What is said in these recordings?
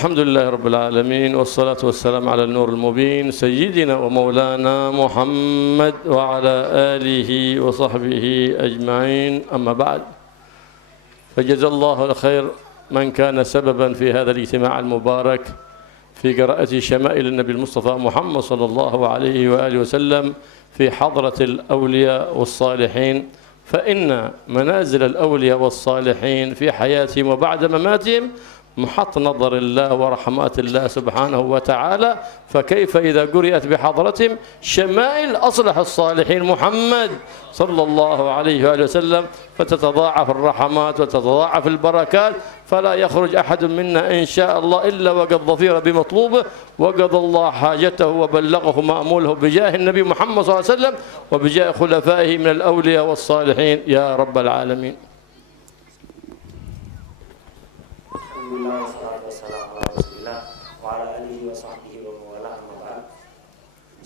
الحمد لله رب العالمين والصلاة والسلام على النور المبين سيدنا ومولانا محمد وعلى آله وصحبه أجمعين. أما بعد، فجزا الله الخير من كان سببا في هذا الاجتماع المبارك في قراءة شمائل النبي المصطفى محمد صلى الله عليه وآله وسلم في حضرة الأولياء والصالحين، فإن منازل الأولياء والصالحين في حياتهم وبعد مماتهم محط نظر الله ورحمات الله سبحانه وتعالى، فكيف إذا قرأت بحضرتهم شمائل أصلح الصالحين محمد صلى الله عليه وآله وسلم، فتتضاعف الرحمات وتتضاعف البركات، فلا يخرج أحد منا إن شاء الله إلا وقد ظفر بمطلوبه وقضى الله حاجته وبلغه مأموله بجاه النبي محمد صلى الله عليه وسلم وبجاه خلفائه من الأولياء والصالحين يا رب العالمين.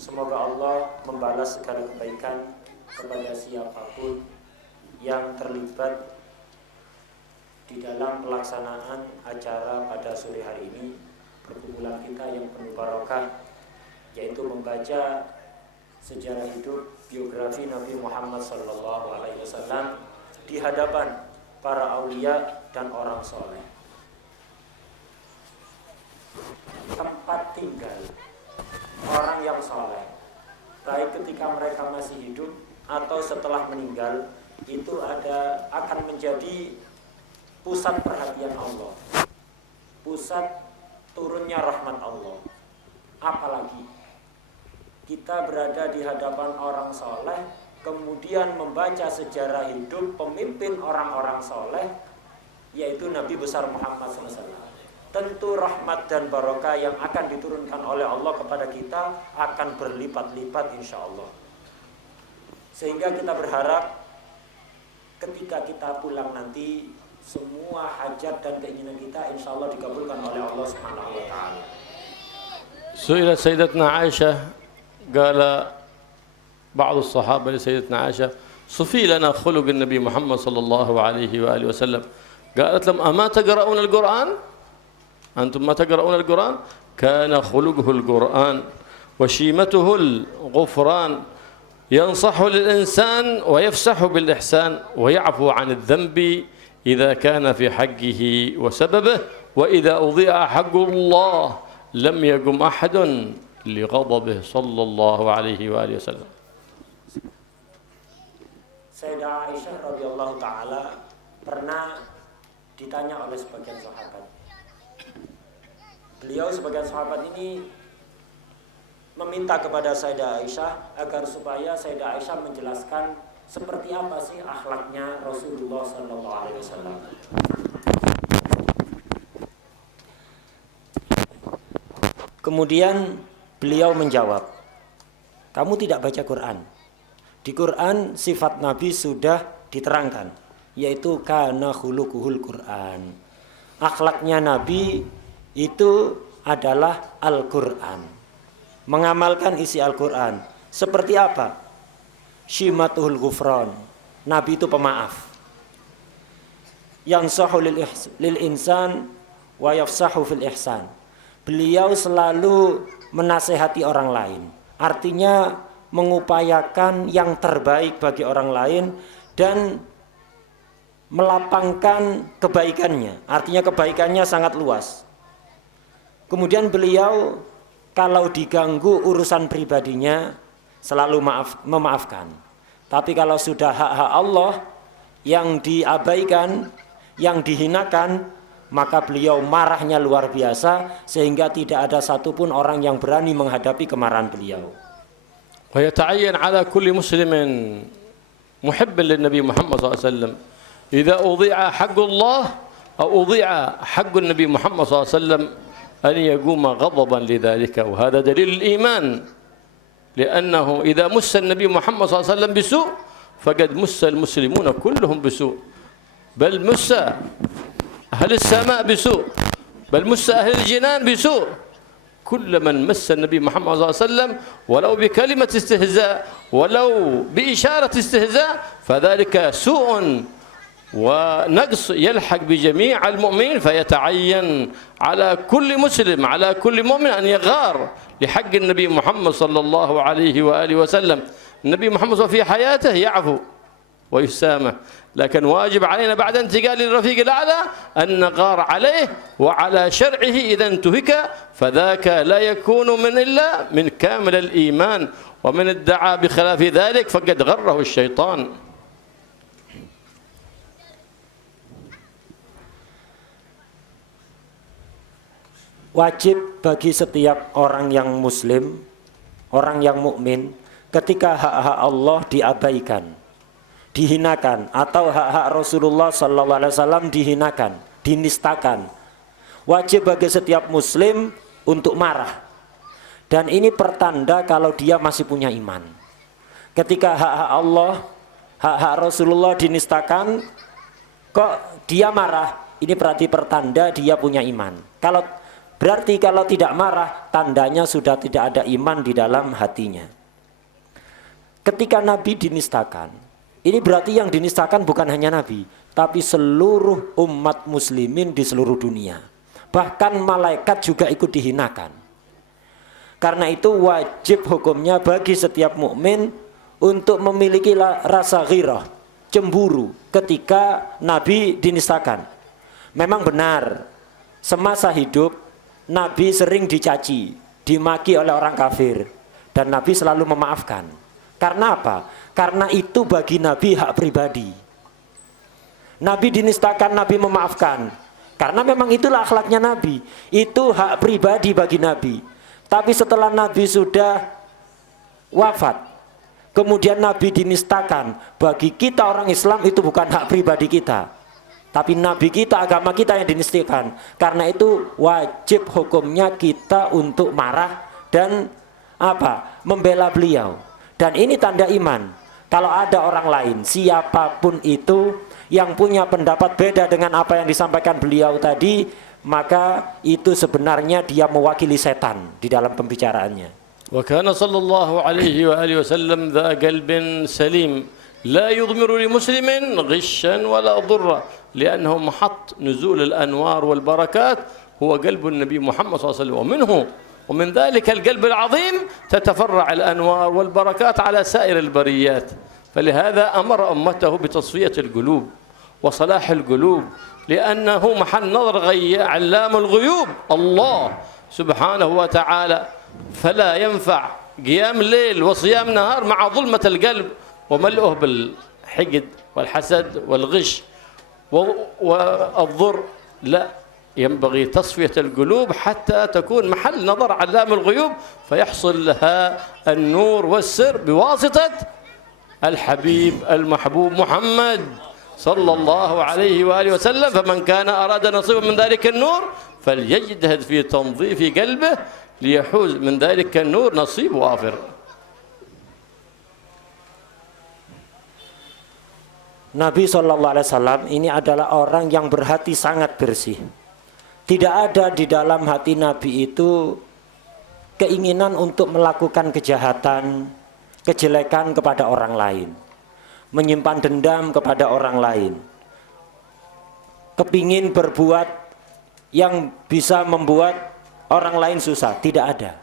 Semoga Allah membalas segala kebaikan kepada siapapun yang terlibat di dalam pelaksanaan acara pada sore hari ini, perkumpulan kita yang penuh barokah, yaitu membaca sejarah hidup biografi Nabi Muhammad SAW di hadapan para aulia dan orang soleh. Tempat tinggal orang yang soleh, baik ketika mereka masih hidup atau setelah meninggal, itu akan menjadi pusat perhatian Allah, pusat turunnya rahmat Allah. Apalagi kita berada di hadapan orang soleh, kemudian membaca sejarah hidup pemimpin orang-orang soleh, yaitu Nabi besar Muhammad SAW. Tentu rahmat dan barokah yang akan diturunkan oleh Allah kepada kita akan berlipat-lipat insya Allah. Sehingga kita berharap ketika kita pulang nanti, semua hajat dan keinginan kita insya Allah dikabulkan oleh Allah Subhanahu wa ta'ala. سئلت سيدتنا عائشة، قال بعض الصحابة لسيدتنا عائشة: صفي لنا خلق النبي محمد صلى الله عليه وآله وسلم. قالت لهم: أما تقرؤون القرآن؟ أنتم ما تقرؤون القرآن؟ كان خلقه القرآن وشيمته الغفران، ينصح للإنسان ويفسح بالإحسان ويعفو عن الذنب إذا كان في حقه وسببه، وإذا أضيع حق الله لم يقم أحد لغضبه صلى الله عليه وآله وسلم. Sayyidah Aisyah radhiyallahu taala pernah ditanya oleh sebagian sahabat. Beliau sebagian sahabat ini meminta kepada Sayyidah Aisyah agar supaya Sayyidah Aisyah menjelaskan seperti apa sih akhlaknya Rasulullah SAW. Kemudian beliau menjawab, kamu tidak baca Quran. Di Quran sifat Nabi sudah diterangkan, yaitu kana khuluquhul Quran. Akhlaknya Nabi itu adalah Al-Quran, mengamalkan isi Al-Quran. Seperti apa? Shimatuhul ghufran, Nabi itu pemaaf. Yansahu lil insan wa yafsahu fil ihsan. Beliau selalu menasehati orang lain, artinya mengupayakan yang terbaik bagi orang lain dan melapangkan kebaikannya, artinya kebaikannya sangat luas. Kemudian beliau kalau diganggu urusan pribadinya selalu memaafkan. Tapi kalau sudah hak-hak Allah yang diabaikan, yang dihinakan, maka beliau marahnya luar biasa sehingga tidak ada satupun orang yang berani menghadapi kemarahan beliau. ويتعين على كل مسلم محب للنبي محمد صلى الله عليه وسلم إذا أضيع حق الله أو أضيع حق النبي محمد صلى الله عليه وسلم أن يقوم غضبا لذلك، وهذا دليل الإيمان، لأنه إذا مس النبي محمد صلى الله عليه وسلم بسوء فقد مس المسلمون كلهم بسوء، بل مس أهل السماء بسوء، بل مس أهل الجنان بسوء. كل من مس النبي محمد صلى الله عليه وسلم ولو بكلمة استهزاء ولو بإشارة استهزاء فذلك سوء ونقص يلحق بجميع المؤمنين، فيتعين على كل مسلم على كل مؤمن أن يغار لحق النبي محمد صلى الله عليه وآله وسلم. النبي محمد في حياته يعفو ويسامح، لكن واجب علينا بعد انتقال للرفيق الأعلى أن نغار عليه وعلى شرعه. إذا انتهك فذاك لا يكون من إلا من كامل الإيمان، ومن ادعى بخلاف ذلك فقد غره الشيطان. Wajib bagi setiap orang yang muslim, orang yang mukmin, ketika hak-hak Allah diabaikan, dihinakan, atau hak-hak Rasulullah SAW dihinakan, dinistakan, wajib bagi setiap muslim untuk marah. Dan ini pertanda kalau dia masih punya iman. Ketika hak-hak Allah, hak-hak Rasulullah dinistakan, kok dia marah, ini berarti pertanda dia punya iman. Berarti kalau tidak marah, tandanya sudah tidak ada iman di dalam hatinya. Ketika Nabi dinistakan, ini berarti yang dinistakan bukan hanya Nabi, tapi seluruh umat muslimin di seluruh dunia. Bahkan malaikat juga ikut dihinakan. Karena itu wajib hukumnya bagi setiap mukmin untuk memiliki rasa ghirah, cemburu ketika Nabi dinistakan. Memang benar, semasa hidup Nabi sering dicaci, dimaki oleh orang kafir, dan Nabi selalu memaafkan. Karena apa? Karena itu bagi Nabi hak pribadi. Nabi dinistakan, Nabi memaafkan. Karena memang itulah akhlaknya Nabi. Itu hak pribadi bagi Nabi. Tapi setelah Nabi sudah wafat, kemudian Nabi dinistakan, bagi kita orang Islam itu bukan hak pribadi kita, tapi Nabi kita, agama kita yang dinistakan. Karena itu wajib hukumnya kita untuk marah dan membela beliau. Dan ini tanda iman. Kalau ada orang lain, siapapun itu, yang punya pendapat beda dengan apa yang disampaikan beliau tadi, maka itu sebenarnya dia mewakili setan di dalam pembicaraannya. Wa kana sallallahu alaihi wa alihi wasallam dha qalbin salim لا يضمر لمسلم غشا ولا ضرا، لأنه محط نزول الأنوار والبركات هو قلب النبي محمد صلى الله عليه وسلم، ومن ذلك القلب العظيم تتفرع الأنوار والبركات على سائر البريات. فلهذا أمر أمته بتصفية القلوب وصلاح القلوب، لأنه محل نظر علام الغيوب الله سبحانه وتعالى. فلا ينفع قيام ليل وصيام نهار مع ظلمة القلب وملؤه بالحقد والحسد والغش والضر. لا، ينبغي تصفية القلوب حتى تكون محل نظر علام الغيوب، فيحصل لها النور والسر بواسطة الحبيب المحبوب محمد صلى الله عليه وآله وسلم. فمن كان أراد نصيبا من ذلك النور فليجتهد في تنظيف قلبه ليحوز من ذلك النور نصيب وافر. Nabi SAW ini adalah orang yang berhati sangat bersih. Tidak ada di dalam hati Nabi itu keinginan untuk melakukan kejahatan, kejelekan kepada orang lain, menyimpan dendam kepada orang lain, kepingin berbuat yang bisa membuat orang lain susah. Tidak ada.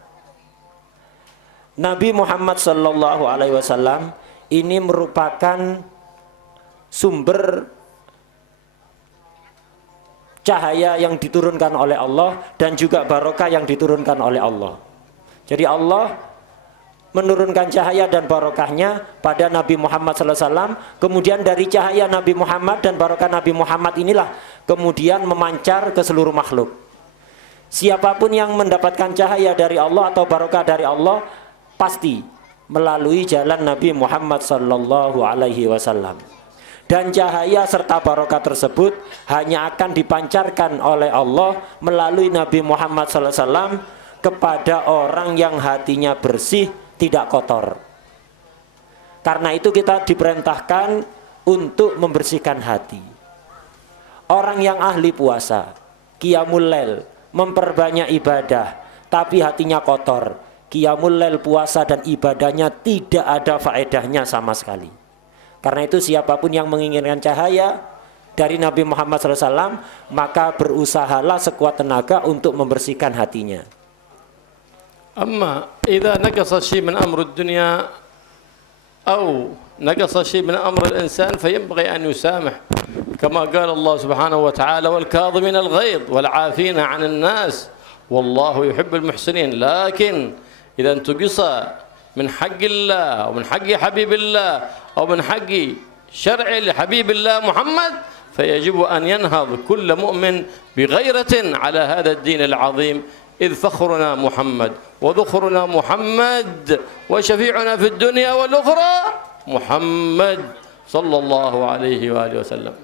Nabi Muhammad SAW ini merupakan sumber cahaya yang diturunkan oleh Allah dan juga barokah yang diturunkan oleh Allah. Jadi Allah menurunkan cahaya dan barokahnya pada Nabi Muhammad SAW. Kemudian dari cahaya Nabi Muhammad dan barokah Nabi Muhammad inilah kemudian memancar ke seluruh makhluk. Siapapun yang mendapatkan cahaya dari Allah atau barokah dari Allah pasti melalui jalan Nabi Muhammad SAW. Dan cahaya serta barokah tersebut hanya akan dipancarkan oleh Allah melalui Nabi Muhammad SAW kepada orang yang hatinya bersih, tidak kotor. Karena itu kita diperintahkan untuk membersihkan hati. Orang yang ahli puasa, qiyamul lail, memperbanyak ibadah, tapi hatinya kotor, qiyamul lail, puasa dan ibadahnya tidak ada faedahnya sama sekali. Karena itu siapapun yang menginginkan cahaya, dari Nabi Muhammad SAW, maka berusahalah sekuat tenaga untuk membersihkan hatinya. أما إذا نقص شيء من أمر الدنيا أو نقص شيء من أمر الإنسان فينبغي أن يسامح، كما قال الله سبحانه وتعالى: والكاظمين الغيظ والعافين عن الناس والله يحب المحسنين. لكن إذا انتقص من حق الله ومن حق حبيب الله أو من حق شرع لحبيب الله محمد، فيجب أن ينهض كل مؤمن بغيرة على هذا الدين العظيم، إذ فخرنا محمد وذخرنا محمد وشفيعنا في الدنيا والأخرى محمد صلى الله عليه وآله وسلم.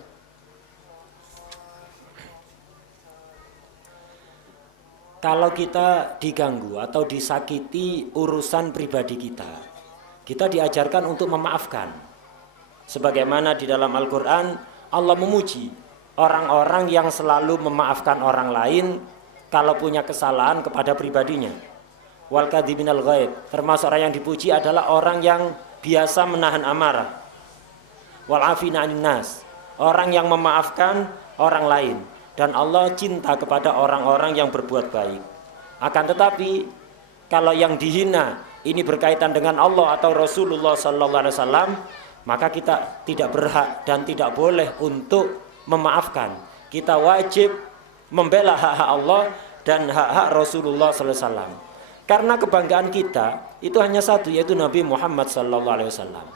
Kalau kita diganggu atau disakiti urusan pribadi kita, kita diajarkan untuk memaafkan. Sebagaimana di dalam Al-Quran, Allah memuji orang-orang yang selalu memaafkan orang lain kalau punya kesalahan kepada pribadinya. Wal kadhiminal ghaib, termasuk orang yang dipuji adalah orang yang biasa menahan amarah. Wal afina 'anil nas, orang yang memaafkan orang lain. Dan Allah cinta kepada orang-orang yang berbuat baik. Akan tetapi kalau yang dihina ini berkaitan dengan Allah atau Rasulullah sallallahu alaihi wasallam, maka kita tidak berhak dan tidak boleh untuk memaafkan. Kita wajib membela hak-hak Allah dan hak-hak Rasulullah sallallahu alaihi wasallam. Karena kebanggaan kita itu hanya satu, yaitu Nabi Muhammad sallallahu alaihi wasallam.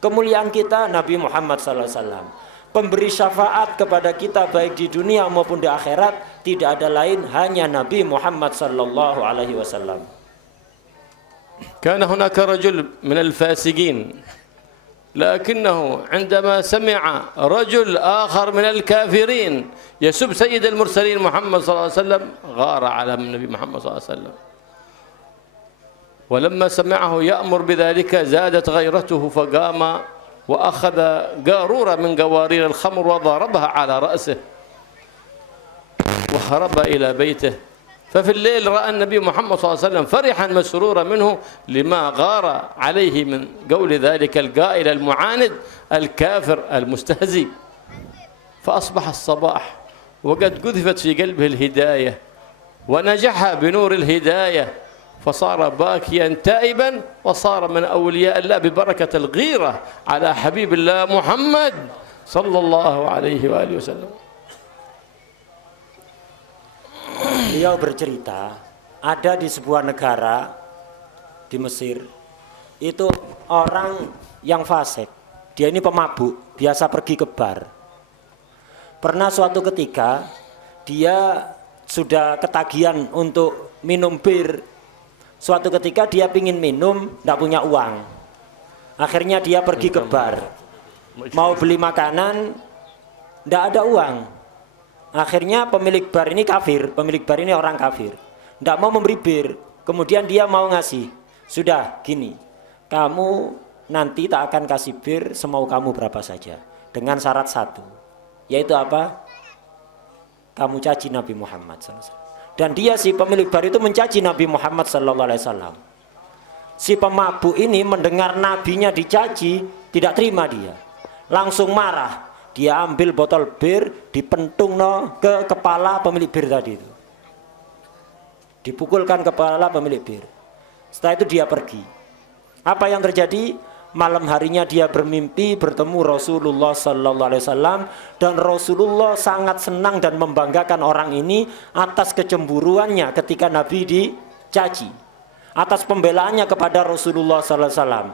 Kemuliaan kita Nabi Muhammad sallallahu alaihi wasallam. Pemberi syafaat kepada kita baik di dunia maupun di akhirat tidak ada lain hanya Nabi Muhammad sallallahu alaihi wasallam. كان هناك رجل من الفاسقين لكنه عندما سمع رجل آخر من الكافرين يسب سيد المرسلين محمد صلى الله عليه وسلم غار على النبي محمد صلى الله عليه وسلم، ولما سمعه يأمر بذلك زادت غيرته فقام وأخذ قارورة من قوارير الخمر وضربها على رأسه وهرب إلى بيته. ففي الليل رأى النبي محمد صلى الله عليه وسلم فرحا مسرورا منه لما غار عليه من قول ذلك القائل المعاند الكافر المستهزئ. فأصبح الصباح وقد قذفت في قلبه الهداية ونجح بنور الهداية، فصار باكيا تائبا وصار من أولياء الله ببركة الغيرة على حبيب الله محمد صلى الله عليه وآله وسلم. Beliau bercerita, ada di sebuah negara di Mesir, itu orang yang fasik. Dia ini pemabuk, biasa pergi ke bar. Pernah suatu ketika dia sudah ketagihan untuk minum bir. Suatu ketika dia ingin minum, tidak punya uang. Akhirnya dia pergi ke bar, mau beli makanan, tidak ada uang. Akhirnya pemilik bar ini kafir, pemilik bar ini orang kafir, tidak mau memberi bir. Kemudian dia mau ngasih, sudah gini, kamu nanti tak akan kasih bir semau kamu berapa saja, dengan syarat satu, yaitu apa? Kamu caci Nabi Muhammad SAW. Dan dia si pemilik bar itu mencaci Nabi Muhammad SAW. Si pemabuk ini mendengar nabinya dicaci, tidak terima dia, langsung marah. Dia ambil botol bir, dipentung ke kepala pemilik bir tadi itu. Dipukulkan kepala pemilik bir. Setelah itu dia pergi. Apa yang terjadi? Malam harinya dia bermimpi bertemu Rasulullah sallallahu alaihi wasallam, dan Rasulullah sangat senang dan membanggakan orang ini atas kecemburuannya ketika Nabi dicaci, atas pembelaannya kepada Rasulullah sallallahu alaihi wasallam.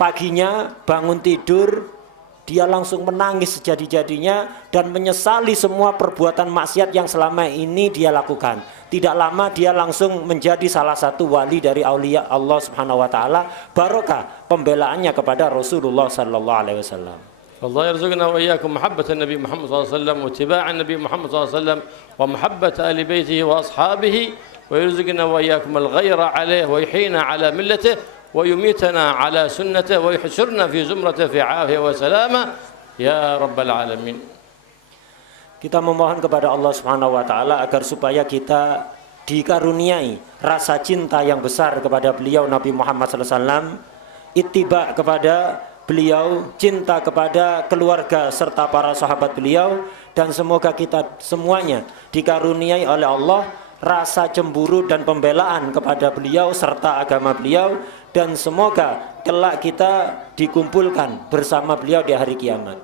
Paginya bangun tidur, dia langsung menangis sejadi-jadinya dan menyesali semua perbuatan maksiat yang selama ini dia lakukan. Tidak lama dia langsung menjadi salah satu wali dari aulia Allah Subhanahu wa taala, barokah pembelaannya kepada Rasulullah sallallahu alaihi wasallam. الله يرزقنا وإياكم محبة النبي محمد صلى الله عليه وسلم واتباع النبي محمد صلى الله عليه وسلم ومحبة آل بيته وأصحابه، ويرزقنا وإياكم الغيرة عليه ويحيينا على ملته ويميتنا على سنته ويحشرنا في زمرته في عافية وسلامة يا رب العالمين. Kita memohon kepada Allah Subhanahu wa taala agar supaya kita dikaruniai rasa cinta yang besar kepada beliau Nabi Muhammad sallallahu alaihi wasallam, ittiba kepada beliau, cinta kepada keluarga serta para sahabat beliau, dan semoga kita semuanya dikaruniai oleh Allah rasa cemburu dan pembelaan kepada beliau serta agama beliau, dan semoga kelak kita dikumpulkan bersama beliau di hari kiamat.